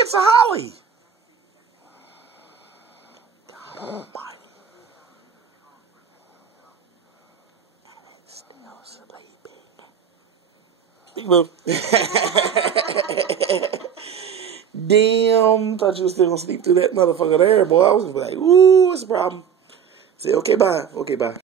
it's a Holly. God almighty. Still sleeping. Damn, thought you was still gonna sleep through that motherfucker there, boy. I was like, ooh, what's the problem? Say, okay, bye. Okay, bye.